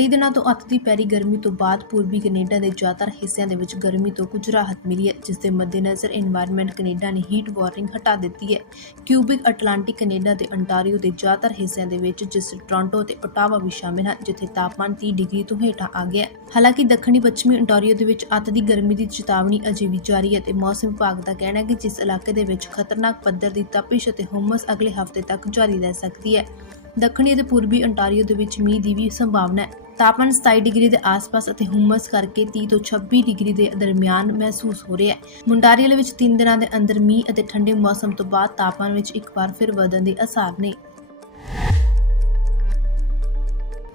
ਕਈ ਦਿਨਾਂ ਤੋਂ ਅੱਤ ਦੀ ਪੈਰੀ ਗਰਮੀ ਤੋਂ ਬਾਅਦ ਪੂਰਬੀ ਕੈਨੇਡਾ ਦੇ ਜ਼ਿਆਦਾਤਰ ਹਿੱਸਿਆਂ ਦੇ ਵਿੱਚ ਗਰਮੀ ਤੋਂ ਕੁਝ ਰਾਹਤ ਮਿਲੀ ਹੈ, ਜਿਸ ਦੇ ਮੱਦੇਨਜ਼ਰ এনवायरमेंट ਕੈਨੇਡਾ ਨੇ ਹੀਟ ਵਾਰਨਿੰਗ ਹਟਾ ਦਿੱਤੀ ਹੈ। ਕਿਊਬਿਕ ਅਟਲਾਂਟਿਕ ਕੈਨੇਡਾ ਦੇ ਅੰਟਾਰੀਓ ਦੇ ਜ਼ਿਆਦਾਤਰ ਹਿੱਸਿਆਂ ਦੇ ਵਿੱਚ, ਜਿਸ ਟੋਰਾਂਟੋ ਤੇ ਓਟਾਵਾ ਵੀ ਸ਼ਾਮਿਲ ਹਨ, ਜਿੱਥੇ ਤਾਪਮਾਨ 30 ਡਿਗਰੀ ਤੋਂ ਹੇਠਾਂ ਆ ਗਿਆ ਹਾਲਾਂਕਿ ਦੱਖਣੀ ਪੱਛਮੀ ਅੰਟਾਰੀਓ ਦੇ ਵਿੱਚ ਅੱਤ ਦੀ ਗਰਮੀ ਦੀ ਚੇਤਾਵਨੀ ਅਜੇ ਵੀ ਜਾਰੀ ਹੈ ਤੇ ਮੌਸਮ ਵਿਭਾਗ ਦਾ ਕਹਿਣਾ ਹੈ ਕਿ ਜਿਸ ਇਲਾਕੇ ਦੇ ਵਿੱਚ ਖਤਰਨਾਕ ਪੱਧਰ ਦੀ ਤਪਿਸ਼ ਅਤੇ ਹਮਸ ਅਗਲੇ ਹਫ਼ਤੇ ਤੱਕ ਜਾਰੀ ਰਹਿ ਸਕਦੀ ਹੈ। ਦੱਖਣੀ ਅਤੇ ਪੂਰਬੀ ਅੰਟਾਰੀਓ ਦੇ ਵਿੱਚ ਮੀਂਹ ਦੀ ਵੀ ਸੰਭਾਵਨਾ ਹੈ। ਤਾਪਮਾਨ 27 ਡਿਗਰੀ ਦੇ ਆਸ-ਪਾਸ ਅਤੇ ਹੁਮਸ ਕਰਕੇ 30 ਤੋਂ 26 ਡਿਗਰੀ ਦੇ ਦਰਮਿਆਨ ਮਹਿਸੂਸ ਹੋ ਰਿਹਾ ਹੈ। ਮੁੰਡਾਰੀਅਲ ਵਿੱਚ 3 ਦਿਨਾਂ ਦੇ ਅੰਦਰ ਮੀਂਹ ਅਤੇ ਠੰਡੇ ਮੌਸਮ ਤੋਂ ਬਾਅਦ ਤਾਪਮਾਨ ਵਿੱਚ ਇੱਕ ਵਾਰ ਫਿਰ ਵਧਣ ਦੇ ਆਸਾਰ ਨੇ।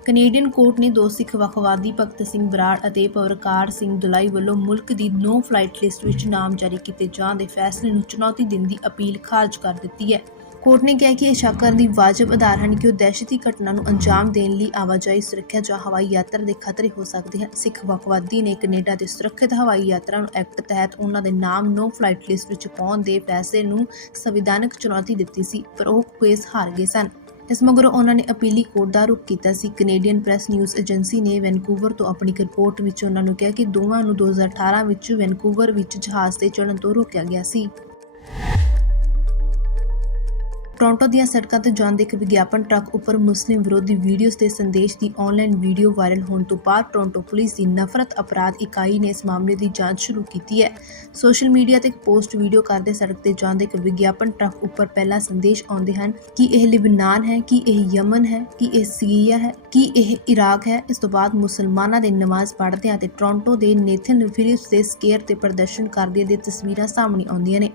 ਕੈਨੇਡੀਅਨ ਕੋਰਟ ਨੇ ਦੋ ਸਿੱਖ ਵੱਖਵਾਦੀ ਭਗਤ ਸਿੰਘ ਬਰਾੜ ਅਤੇ ਪਵਰਕਾਰ ਸਿੰਘ ਦੁਲਾਈ ਵੱਲੋਂ ਮੁਲਕ ਦੀ ਨੋ ਫਲਾਈਟ ਲਿਸਟ ਵਿੱਚ ਨਾਮ ਜਾਰੀ ਕੀਤੇ ਜਾਣ ਦੇ ਫੈਸਲੇ ਨੂੰ ਚੁਣੌਤੀ ਦੇਣ ਦੀ ਅਪੀਲ ਖਾਰਜ ਕਰ ਦਿੱਤੀ ਹੈ। ਕੋਰਟ ਨੇ ਕਿਹਾ ਕਿ ਇਹ ਸ਼ੱਕ ਕਰਨ ਦੀ ਵਾਜਬ ਆਧਾਰ ਹਨ ਕਿ ਉਹ ਦਹਿਸ਼ਤੀ ਘਟਨਾ ਨੂੰ ਅੰਜਾਮ ਦੇਣ ਲਈ ਆਵਾਜਾਈ ਸੁਰੱਖਿਆ ਜਾਂ ਹਵਾਈ ਯਾਤਰਾ ਦੇ ਖਤਰੇ ਹੋ ਸਕਦੇ ਹਨ। ਸਿੱਖ ਵੱਖਵਾਦੀ ਨੇ ਕੈਨੇਡਾ ਦੇ ਸੁਰੱਖਿਅਤ ਹਵਾਈ ਯਾਤਰਾ ਨੂੰ ਐਕਟ ਤਹਿਤ ਉਹਨਾਂ ਦੇ ਨਾਮ ਨੋ ਫਲਾਈਟ ਲਿਸਟ ਵਿੱਚ ਪਾਉਣ ਦੇ ਫੈਸਲੇ ਨੂੰ ਸੰਵਿਧਾਨਕ ਚੁਣੌਤੀ ਦਿੱਤੀ ਸੀ, ਪਰ ਉਹ ਕੇਸ ਹਾਰ ਗਏ ਸਨ। ਇਸ ਮਗਰੋਂ ਉਹਨਾਂ ਨੇ ਅਪੀਲੀ ਕੋਰਟ ਦਾ ਰੁਖ ਕੀਤਾ ਸੀ। ਕੈਨੇਡੀਅਨ ਪ੍ਰੈਸ ਨਿਊਜ਼ ਏਜੰਸੀ ਨੇ ਵੈਨਕੂਵਰ ਤੋਂ ਆਪਣੀ ਇੱਕ ਰਿਪੋਰਟ ਵਿੱਚ ਉਹਨਾਂ ਨੂੰ ਕਿਹਾ ਕਿ ਦੋਵਾਂ ਨੂੰ 2018 ਵਿੱਚ ਵੈਨਕੂਵਰ ਵਿੱਚ ਜਹਾਜ਼ ਤੇ ਚੜ੍ਹਨ ਤੋਂ ਰੋਕਿਆ ਗਿਆ ਸੀ। ਟੋਰਾਂਟੋ ਦੀਆਂ ਸੜਕਾਂ ਤੇ ਜਾਂਦੇ ਇੱਕ ਵਿਗਿਆਪਨ ਟਰੱਕ ਉੱਪਰ ਮੁਸਲਿਮ ਵਿਰੋਧੀ ਵੀਡੀਓਜ਼ ਤੇ ਸੰਦੇਸ਼ ਦੀ ਆਨਲਾਈਨ ਵੀਡੀਓ ਵਾਇਰਲ ਹੋਣ ਤੋਂ ਬਾਅਦ ਟੋਰਾਂਟੋ ਪੁਲਿਸ ਦੀ ਨਫ਼ਰਤ ਅਪਰਾਧ ਇਕਾਈ ਨੇ ਇਸ ਮਾਮਲੇ ਦੀ ਜਾਂਚ ਸ਼ੁਰੂ ਕੀਤੀ ਹੈ। ਸੋਸ਼ਲ ਮੀਡੀਆ ਤੇ ਇੱਕ ਪੋਸਟ ਵੀਡੀਓ ਕਰਦੇ ਸੜਕ ਤੇ ਜਾਂਦੇ ਇੱਕ ਵਿਗਿਆਪਨ ਟਰੱਕ ਉੱਪਰ ਪਹਿਲਾ ਸੰਦੇਸ਼ ਆਉਂਦੇ ਹਨ ਕਿ ਇਹ ਲਿਬਨਾਨ ਹੈ, ਕਿ ਇਹ ਯਮਨ ਹੈ, ਕਿ ਇਹ ਸੀਰੀਆ ਹੈ, ਕਿ ਇਹ ਇਰਾਕ ਹੈ। ਇਸ ਤੋਂ ਬਾਅਦ ਮੁਸਲਮਾਨਾਂ ਦੇ ਨਮਾਜ਼ ਪੜ੍ਹਦਿਆਂ ਤੇ ਟੋਰਾਂਟੋ ਦੇ ਨੇਥਨ ਫਿਲਿਪਸ ਦੇ ਸਕੇਅਰ ਤੇ ਪ੍ਰਦਰਸ਼ਨ ਕਰਦਿਆਂ ਦੀ ਤਸਵੀਰਾਂ ਸਾਹਮਣੇ ਆਉਂਦੀਆਂ ਨੇ।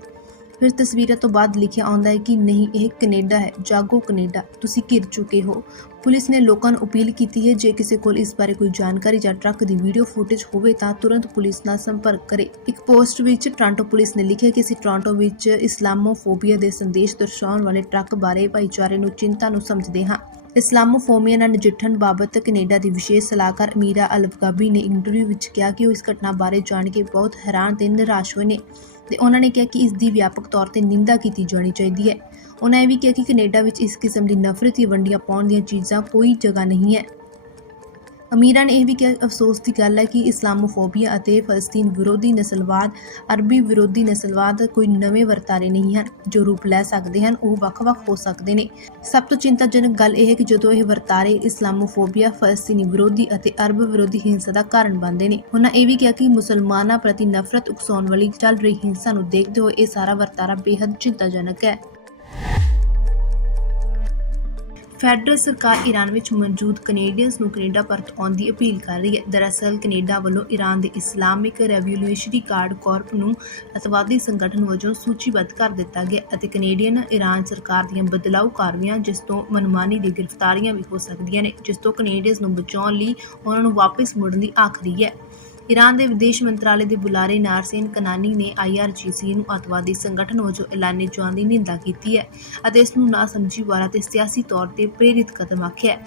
ਫਿਰ ਤਸਵੀਰਾਂ ਤੋਂ ਬਾਅਦ ਲਿਖਿਆ ਆਉਂਦਾ ਹੈ ਕਿ ਨਹੀਂ, ਇਹ ਕੈਨੇਡਾ ਹੈ, ਜਾਗੋ ਕੈਨੇਡਾ, ਤੁਸੀਂ ਘਿਰ ਚੁੱਕੇ ਹੋ। ਪੁਲਿਸ ਨੇ ਲੋਕਾਂ ਨੂੰ ਅਪੀਲ ਕੀਤੀ ਹੈ, ਜੇ ਕਿਸੇ ਕੋਲ ਇਸ ਬਾਰੇ ਕੋਈ ਜਾਣਕਾਰੀ ਜਾਂ ਟਰੱਕ ਦੀ ਵੀਡੀਓ ਫੁਟੇਜ ਹੋਵੇ ਤਾਂ ਤੁਰੰਤ ਪੁਲਿਸ ਨਾਲ ਸੰਪਰਕ ਕਰੇ। ਇੱਕ ਪੋਸਟ ਵਿੱਚ ਟੋਰਾਂਟੋ ਪੁਲਿਸ ਨੇ ਲਿਖਿਆ ਕਿ ਅਸੀਂ ਟੋਰਾਂਟੋ ਵਿੱਚ ਇਸਲਾਮੋਫੋਬੀਆ ਦੇ ਸੰਦੇਸ਼ ਦਰਸਾਉਣ ਵਾਲੇ ਟਰੱਕ ਬਾਰੇ ਭਾਈਚਾਰੇ ਨੂੰ, ਚਿੰਤਾ ਨੂੰ ਸਮਝਦੇ ਹਾਂ। ਇਸਲਾਮੋਫੋਬੀਆ ਨਾਲ ਨਜਿੱਠਣ ਬਾਬਤ ਕੈਨੇਡਾ ਦੀ ਵਿਸ਼ੇਸ਼ ਸਲਾਹਕਾਰ ਅਮੀਰਾ ਅਲਫਗਾਬੀ ਨੇ ਇੰਟਰਵਿਊ ਵਿੱਚ ਕਿਹਾ ਕਿ ਉਹ ਇਸ ਘਟਨਾ ਬਾਰੇ ਜਾਣ ਕੇ ਬਹੁਤ ਹੈਰਾਨ ਤੇ ਨਿਰਾਸ਼ ਹੋਏ ਨੇ ਤੇ ਉਹਨਾਂ ਨੇ ਕਿਹਾ ਕਿ ਇਸ ਦੀ ਵਿਆਪਕ ਤੌਰ ਤੇ ਨਿੰਦਾ ਕੀਤੀ ਜਾਣੀ ਚਾਹੀਦੀ ਹੈ। ਉਹਨਾਂ ਇਹ ਵੀ ਕਿਹਾ ਕਿ ਕੈਨੇਡਾ ਵਿੱਚ ਇਸ ਕਿਸਮ ਦੀ ਨਫ਼ਰਤ ਦੀ ਵੰਡੀਆਂ ਪਾਉਣ ਦੀਆਂ ਚੀਜ਼ਾਂ ਕੋਈ ਜਗ੍ਹਾ ਨਹੀਂ ਹੈ। ਅਮੀਰਾ ਨੇ ਇਹ ਵੀ ਕਿਹਾ, ਅਫਸੋਸ ਦੀ ਗੱਲ ਹੈ ਕਿ ਇਸਲਾਮੋਫੋਬੀਆ ਅਤੇ ਫਲਸਤੀਨ ਵਿਰੋਧੀ ਨਸਲਵਾਦ, ਅਰਬੀ ਵਿਰੋਧੀ ਨਸਲਵਾਦ ਕੋਈ ਨਵੇਂ ਵਰਤਾਰੇ ਨਹੀਂ ਹਨ, ਜੋ ਰੂਪ ਲੈ ਸਕਦੇ ਹਨ, ਉਹ ਵੱਖ-ਵੱਖ ਹੋ ਸਕਦੇ ਨੇ। ਸਭ ਤੋਂ ਚਿੰਤਾਜਨਕ ਗੱਲ ਇਹ ਹੈ ਕਿ ਜਦੋਂ ਇਹ ਵਰਤਾਰੇ ਇਸਲਾਮੋਫੋਬੀਆ, ਫਲਸਤੀਨੀ ਵਿਰੋਧੀ ਅਤੇ ਅਰਬ ਵਿਰੋਧੀ ਹਿੰਸਾ ਦਾ ਕਾਰਨ ਬਣਦੇ ਨੇ। ਉਹਨਾਂ ਇਹ ਵੀ ਕਿਹਾ ਕਿ ਮੁਸਲਮਾਨਾਂ ਪ੍ਰਤੀ ਨਫ਼ਰਤ ਉਕਸਾਉਣ ਵਾਲੀ ਚੱਲ ਰਹੀ ਹਿੰਸਾ ਨੂੰ ਦੇਖਦੇ ਹੋਏ ਇਹ ਸਾਰਾ ਵਰਤਾਰਾ ਬੇहद ਚਿੰਤਾਜਨਕ ਹੈ। ਫੈਡਰਲ ਸਰਕਾਰ ਈਰਾਨ ਵਿੱਚ ਮੌਜੂਦ ਕੈਨੇਡੀਅਨਸ ਨੂੰ ਕੈਨੇਡਾ ਪਰਤ ਆਉਣ ਦੀ ਅਪੀਲ ਕਰ ਰਹੀ ਹੈ। ਦਰਅਸਲ, ਕੈਨੇਡਾ ਵੱਲੋਂ ਈਰਾਨ ਦੇ ਇਸਲਾਮਿਕ ਰੈਵੋਲੂਸ਼ਨਰੀ ਗਾਰਡ ਕਾਰਪ ਨੂੰ ਅਤਵਾਦੀ ਸੰਗਠਨ ਵਜੋਂ ਸੂਚੀਬੱਧ ਕਰ ਦਿੱਤਾ ਗਿਆ ਅਤੇ ਕੈਨੇਡੀਅਨ ਈਰਾਨ ਸਰਕਾਰ ਦੀਆਂ ਬਦਲਾਊ ਕਾਰਵਾਈਆਂ, ਜਿਸ ਤੋਂ ਮਨਮਾਨੀ ਦੀ ਗ੍ਰਿਫਤਾਰੀਆਂ ਵੀ ਹੋ ਸਕਦੀਆਂ ਨੇ, ਜਿਸ ਤੋਂ ਕੈਨੇਡੀਅਨਸ ਨੂੰ ਬਚਾਉਣ ਲਈ ਉਹਨਾਂ ਨੂੰ ਵਾਪਸ ਮੁੜਨ ਦੀ ਆਖਰੀ ਹੈ। ਈਰਾਨ ਦੇ ਵਿਦੇਸ਼ ਮੰਤਰਾਲੇ ਦੇ ਬੁਲਾਰੇ ਨਾਰਸੇਨ ਕਨਾਨੀ ਨੇ ਆਈਆਰਜੀਸੀ ਨੂੰ ਅੱਤਵਾਦੀ ਸੰਗਠਨ ਵਜੋਂ ਐਲਾਨੇ ਜਾਣ ਦੀ ਨਿੰਦਾ ਕੀਤੀ ਹੈ ਅਤੇ ਇਸ ਨੂੰ ਨਾਸਮਝੀ ਵਾਲਾ ਤੇ ਸਿਆਸੀ ਤੌਰ ਤੇ ਪ੍ਰੇਰਿਤ ਕਦਮ ਆਖਿਆ ਹੈ।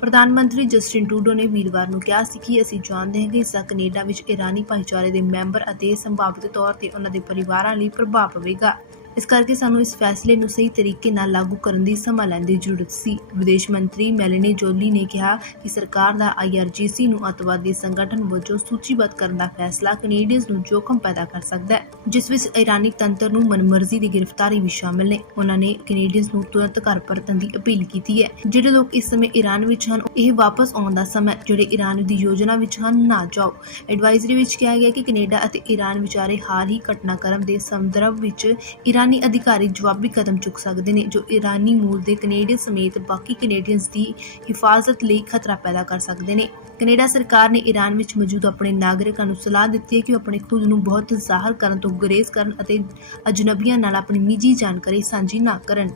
ਪ੍ਰਧਾਨ ਮੰਤਰੀ ਜਸਟਿਨ ਟੂਡੋ ਨੇ ਵੀਰਵਾਰ ਨੂੰ ਕਿਹਾ ਸੀ ਕਿ ਅਸੀਂ ਜਾਣਦੇ ਹਾਂ ਕਿ ਇਸ ਦਾ ਕੈਨੇਡਾ ਵਿੱਚ ਈਰਾਨੀ ਭਾਈਚਾਰੇ ਦੇ ਮੈਂਬਰ ਅਤੇ ਸੰਭਾਵਿਤ ਤੌਰ ਤੇ ਉਹਨਾਂ ਦੇ ਪਰਿਵਾਰਾਂ ਲਈ ਪ੍ਰਭਾਵ ਪਵੇਗਾ। ਇਸ ਕਰਕੇ ਸਾਨੂੰ ਇਸ ਫੈਸਲੇ ਨੂੰ ਸਹੀ ਤਰੀਕੇ ਨਾਲ ਲਾਗੂ ਕਰਨ ਦੀ, ਸਮਾਂ ਲੈਣ ਦੀ ਜ਼ਰੂਰਤ ਸੀ। ਵਿਦੇਸ਼ ਮੰਤਰੀ ਮੈਲਨੀ ਜੋਲੀ ਨੇ ਕਿਹਾ ਕਿ ਸਰਕਾਰ ਦਾ ਆਈਆਰਜੀਸੀ ਨੂੰ ਅੱਤਵਾਦੀ ਸੰਗਠਨ ਵਜੋਂ ਸੂਚੀਬੱਧ ਕਰਨ ਦਾ ਫੈਸਲਾ ਕੈਨੇਡੀਅਨਸ ਨੂੰ ਜੋਖਮ ਪੈਦਾ ਕਰ ਸਕਦਾ ਹੈ, ਜਿਸ ਵਿੱਚ ਇਰਾਨੀ ਤੰਤਰ ਨੂੰ ਮਨਮਰਜ਼ੀ ਦੀ ਗ੍ਰਿਫਤਾਰੀ ਵੀ ਸ਼ਾਮਲ ਨੇ। ਉਹਨਾਂ ਨੇ ਕੈਨੇਡੀਅਨਸ ਨੂੰ ਤੁਰੰਤ ਘਰ ਪਰਤਣ ਦੀ ਅਪੀਲ ਕੀਤੀ ਹੈ। ਜਿਹੜੇ ਲੋਕ ਇਸ ਸਮੇਂ ਈਰਾਨ ਵਿੱਚ ਹਨ, ਇਹ ਵਾਪਸ ਆਉਣ ਦਾ ਸਮਾਂ ਜਿਹੜੇ ਈਰਾਨ ਦੀ ਯੋਜਨਾ ਵਿੱਚ ਹਨ, ਨਾ ਜਾਓ। ਐਡਵਾਈਜ਼ਰੀ ਵਿੱਚ ਕਿਹਾ ਗਿਆ ਕਿ ਕੈਨੇਡਾ ਅਤੇ ਈਰਾਨ ਵਿਚਾਰੇ ਹਾਲ ਹੀ ਘਟਨਾਕ੍ਰਮ ਦੇ ਸੰਦਰਭ ਵਿੱਚ ਇਰਾਨੀ ਅਧਿਕਾਰੀ ਜਵਾਬੀ ਕਦਮ ਚੁੱਕ ਸਕਦੇ ਨੇ, ਜੋ ਇਰਾਨੀ ਮੂਲ ਦੇ ਕੈਨੇਡੀਅਨ ਸਮੇਤ ਬਾਕੀ ਕੈਨੇਡੀਅਨਸ ਦੀ ਹਿਫਾਜ਼ਤ ਲਈ ਖਤਰਾ ਪੈਦਾ ਕਰ ਸਕਦੇ ਨੇ। ਕੈਨੇਡਾ ਸਰਕਾਰ ਨੇ ਈਰਾਨ ਵਿੱਚ ਮੌਜੂਦ ਆਪਣੇ ਨਾਗਰਿਕਾਂ ਨੂੰ ਸਲਾਹ ਦਿੱਤੀ ਹੈ ਕਿ ਉਹ ਆਪਣੇ ਖੁਦ ਨੂੰ ਬਹੁਤ ਜ਼ਾਹਰ ਕਰਨ ਤੋਂ ਗੁਰੇਜ਼ ਕਰਨ ਅਤੇ ਅਜਨਬੀਆਂ ਨਾਲ ਆਪਣੀ ਨਿੱਜੀ ਜਾਣਕਾਰੀ ਸਾਂਝੀ ਨਾ ਕਰਨ।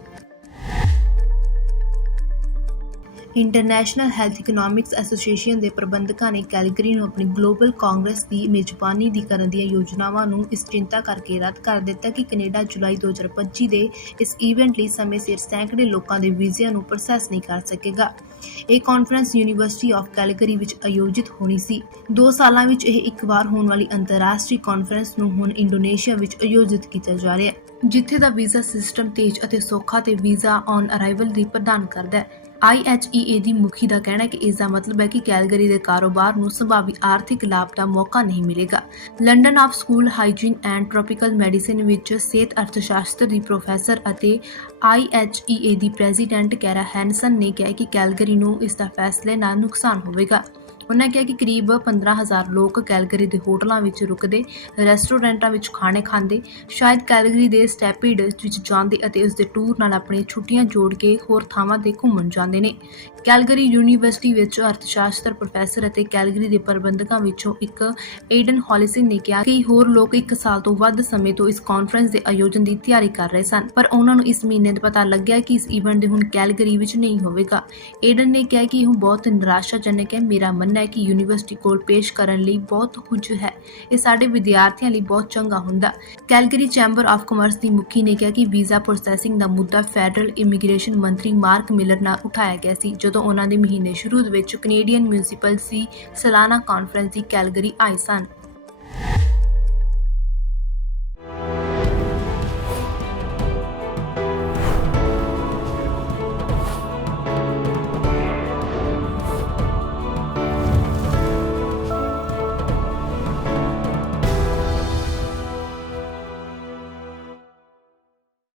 ਇੰਟਰਨੈਸ਼ਨਲ ਹੈਲਥ ਇਕਨੋਮਿਕਸ ਐਸੋਸੀਏਸ਼ਨ ਦੇ ਪ੍ਰਬੰਧਕਾਂ ਨੇ ਕੈਲਗਰੀ ਨੂੰ ਆਪਣੀ ਗਲੋਬਲ ਕਾਂਗਰਸ ਦੀ ਮੇਜ਼ਬਾਨੀ ਦੀ ਕਰਨ ਦੀਆਂ ਯੋਜਨਾਵਾਂ ਨੂੰ ਇਸ ਚਿੰਤਾ ਕਰਕੇ ਰੱਦ ਕਰ ਦਿੱਤਾ ਕਿ ਕੈਨੇਡਾ ਜੁਲਾਈ 2025 ਦੇ ਇਸ ਇਵੈਂਟ ਲਈ ਸਮੇਂ ਸਿਰ ਸੈਂਕੜੇ ਲੋਕਾਂ ਦੇ ਵੀਜ਼ਿਆਂ ਨੂੰ ਪ੍ਰੋਸੈਸ ਨਹੀਂ ਕਰ ਸਕੇਗਾ। ਇਹ ਕਾਨਫਰੰਸ ਯੂਨੀਵਰਸਿਟੀ ਆਫ ਕੈਲਗਰੀ ਵਿੱਚ ਆਯੋਜਿਤ ਹੋਣੀ ਸੀ। 2 ਸਾਲਾਂ ਵਿੱਚ ਇਹ ਇੱਕ ਵਾਰ ਹੋਣ ਵਾਲੀ ਅੰਤਰਰਾਸ਼ਟਰੀ ਕਾਨਫਰੰਸ ਨੂੰ ਹੁਣ ਇੰਡੋਨੇਸ਼ੀਆ ਵਿੱਚ ਆਯੋਜਿਤ ਕੀਤਾ ਜਾ ਰਿਹਾ ਹੈ, ਜਿੱਥੇ ਦਾ ਵੀਜ਼ਾ ਸਿਸਟਮ ਤੇਜ਼ ਅਤੇ ਸੌਖਾ ਤੇ ਵੀਜ਼ਾ ਔਨ ਅਰਾਈਵਲ ਦੀ ਪ੍ਰਦਾਨ ਕਰਦਾ ਹੈ। IHEA ਦੀ ਮੁਖੀ ਦਾ ਕਹਿਣਾ ਹੈ ਕਿ ਇਸ ਦਾ ਮਤਲਬ ਹੈ ਕਿ ਕੈਲਗਰੀ ਦੇ ਕਾਰੋਬਾਰ ਨੂੰ ਸੰਭਾਵੀ ਆਰਥਿਕ ਲਾਭ ਦਾ ਮੌਕਾ ਨਹੀਂ ਮਿਲੇਗਾ। London of school hygiene and tropical medicine ਵਿੱਚ ਸਿਹਤ ਅਰਥਸ਼ਾਸਤਰ ਦੀ ਪ੍ਰੋਫੈਸਰ ਅਤੇ IHEA ਦੀ ਪ੍ਰੈਜ਼ੀਡੈਂਟ ਕੈਰਾ ਹੈਨਸਨ ਨੇ ਕਿਹਾ ਕਿ ਕੈਲਗਰੀ ਨੂੰ ਇਸ ਦਾ ਫੈਸਲੇ ਨਾਲ ਨੁਕਸਾਨ ਹੋਵੇਗਾ। ਉਹਨਾਂ ਕਿਹਾ ਕਿ ਕਰੀਬ 15000 ਲੋਕ ਕੈਲਗਰੀ ਦੇ ਹੋਟਲਾਂ ਵਿੱਚ ਰੁਕਦੇ, ਰੈਸਟੋਰੈਂਟਾਂ ਵਿੱਚ ਖਾਣੇ ਖਾਂਦੇ, ਸ਼ਾਇਦ ਕੈਲਗਰੀ ਦੇ ਸਟੈਪਿਡ ਵਿੱਚ ਜਾਂਦੇ ਅਤੇ ਉਸ ਦੇ ਟੂਰ ਨਾਲ ਆਪਣੀਆਂ ਛੁੱਟੀਆਂ ਜੋੜ ਕੇ ਹੋਰ ਥਾਵਾਂ ਤੇ ਘੁੰਮਣ ਜਾਂਦੇ ਨੇ। ਕੈਲਗਰੀ ਯੂਨੀਵਰਸਿਟੀ ਵਿੱਚ ਅਰਥਸ਼ਾਸਤਰ ਪ੍ਰੋਫੈਸਰ ਅਤੇ ਕੈਲਗਰੀ ਦੇ ਪ੍ਰਬੰਧਕਾਂ ਵਿੱਚੋਂ ਇੱਕ ਏਡਨ ਹੌਲਿਸਨ ਨੇ ਕਿਹਾ ਕਿ ਹੋਰ ਲੋਕ ਇੱਕ ਸਾਲ ਤੋਂ ਵੱਧ ਸਮੇਂ ਤੋਂ ਇਸ ਕਾਨਫਰੰਸ ਦੇ ਆਯੋਜਨ ਦੀ ਤਿਆਰੀ ਕਰ ਰਹੇ ਸਨ, ਪਰ ਉਹਨਾਂ ਨੂੰ ਇਸ ਮਹੀਨੇ ਦਾ ਪਤਾ ਲੱਗਿਆ ਕਿ ਇਸ ਇਵੈਂਟ ਦੇ ਹੁਣ ਕੈਲਗਰੀ ਵਿੱਚ ਨਹੀਂ ਹੋਵੇਗਾ। ਏਡਨ ਨੇ ਕਿਹਾ ਕਿ ਇਹ ਬਹੁਤ ਨਿਰਾਸ਼ਾਜਨਕ ਹੈ, ਮੇਰਾ ਮੰਨਣਾ ਹੈ ਕਿ ਯੂਨੀਵਰਸਿਟੀ ਕੋਲ ਪੇਸ਼ ਕਰਨ ਲਈ ਬਹੁਤ ਕੁਝ ਹੈ। ਇਹ ਸਾਡੇ ਵਿਦਿਆਰਥੀਆਂ ਲਈ ਬਹੁਤ ਚੰਗਾ ਹੁੰਦਾ ਕੈਲਗਰੀ ਚੈਂਬਰ ਆਫ ਕਾਮਰਸ ਦੀ ਮੁਖੀ ਨੇ ਕਿਹਾ ਕਿ ਵੀਜ਼ਾ ਪ੍ਰੋਸੈਸਿੰਗ ਦਾ ਮੁੱਦਾ ਫੈਡਰਲ ਇਮੀਗ੍ਰੇਸ਼ਨ ਮੰਤਰੀ ਮਾਰਕ ਮਿਲਰ ਨਾਲ ਉਠਾਇਆ ਗਿਆ ਸੀ, ਜਦੋਂ ਉਹਨਾਂ ਦੇ ਮਹੀਨੇ ਸ਼ੁਰੂ ਵਿੱਚ ਕੈਨੇਡੀਅਨ ਮਿਊਨਿਸਪਲ ਸੀ ਸਾਲਾਨਾ ਕਾਨਫਰੰਸ ਦੀ ਕੈਲਗਰੀ ਆਏ ਸਨ।